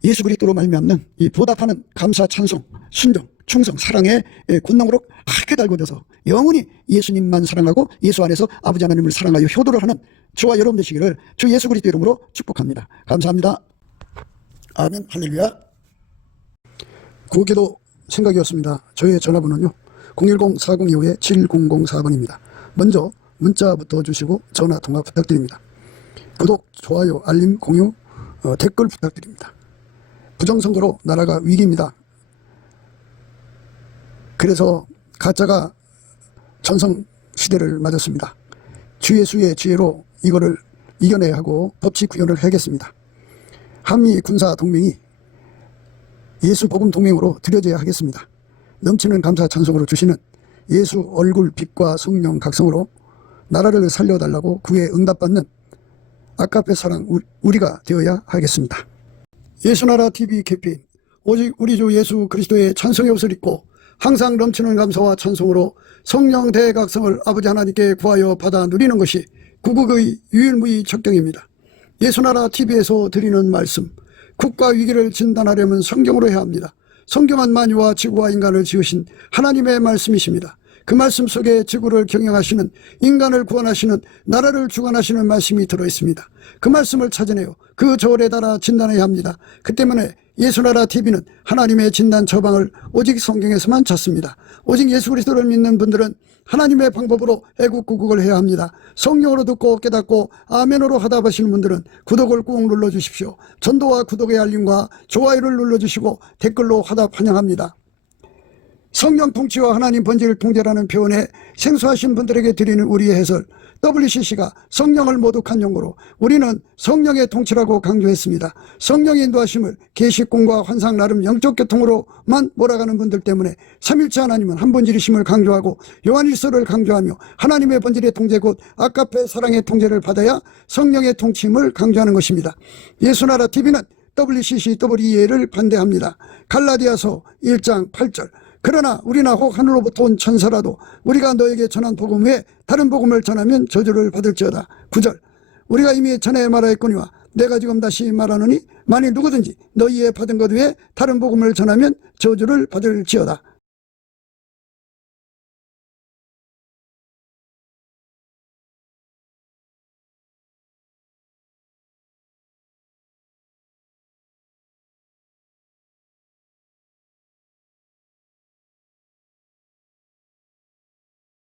예수 그리스도로 말미암는 이 보답하는 감사, 찬송, 순종, 충성, 사랑의 권능으로 하게 달궈져서 영원히 예수님만 사랑하고 예수 안에서 아버지 하나님을 사랑하여 효도를 하는 저와 여러분 되시기를 주 예수 그리스도 이름으로 축복합니다. 감사합니다. 아멘. 할렐루야. 구기도 생각이었습니다. 저의 전화번호는요 010-4025-7004번입니다. 먼저 문자부터 주시고 전화 통화 부탁드립니다. 구독, 좋아요, 알림, 공유, 댓글 부탁드립니다. 부정선거로 나라가 위기입니다. 그래서 가짜가 전성시대를 맞았습니다. 주 예수의 지혜로 이거를 이겨내야 하고 법치 구현을 해야겠습니다. 한미 군사 동맹이 예수 복음 동맹으로 들여져야 하겠습니다. 넘치는 감사 찬송으로 주시는 예수 얼굴 빛과 성령 각성으로 나라를 살려달라고 그에 응답받는 아까페 사랑 우리가 되어야 하겠습니다. 예수나라 TV 캠페인 오직 우리 주 예수 그리스도의 찬송의 옷을 입고 항상 넘치는 감사와 찬송으로 성령 대각성을 아버지 하나님께 구하여 받아 누리는 것이 구국의 유일무이 척경입니다. 예수나라 TV에서 드리는 말씀, 국가 위기를 진단하려면 성경으로 해야 합니다. 성경은 만유와 지구와 인간을 지으신 하나님의 말씀이십니다. 그 말씀 속에 지구를 경영하시는, 인간을 구원하시는, 나라를 주관하시는 말씀이 들어있습니다. 그 말씀을 찾아내어 그 저울에 따라 진단해야 합니다. 그 때문에 예수나라 TV는 하나님의 진단 처방을 오직 성경에서만 찾습니다. 오직 예수 그리스도를 믿는 분들은 하나님의 방법으로 애국구국을 해야 합니다. 성령으로 듣고 깨닫고 아멘으로 화답하시는 분들은 구독을 꾹 눌러주십시오. 전도와 구독의 알림과 좋아요를 눌러주시고 댓글로 화답 환영합니다. 성령 통치와 하나님 번제를 통제라는 표현에 생소하신 분들에게 드리는 우리의 해설, WCC가 성령을 모독한 용어로 우리는 성령의 통치라고 강조했습니다. 성령의 인도하심을 계시꿈과 환상 나름 영적 교통으로만 몰아가는 분들 때문에 삼일체 하나님은 한 번질이심을 강조하고 요한일서를 강조하며 하나님의 번질의 통제 곧 아까페 사랑의 통제를 받아야 성령의 통치임을 강조하는 것입니다. 예수나라 TV는 WCC WEA를 반대합니다. 갈라디아서 1장 8절 그러나 우리나 혹 하늘로부터 온 천사라도 우리가 너에게 전한 복음 외에 다른 복음을 전하면 저주를 받을지어다. 9절 우리가 이미 전에 말하였거니와 내가 지금 다시 말하노니 만일 누구든지 너희의 받은 것 외에 다른 복음을 전하면 저주를 받을지어다.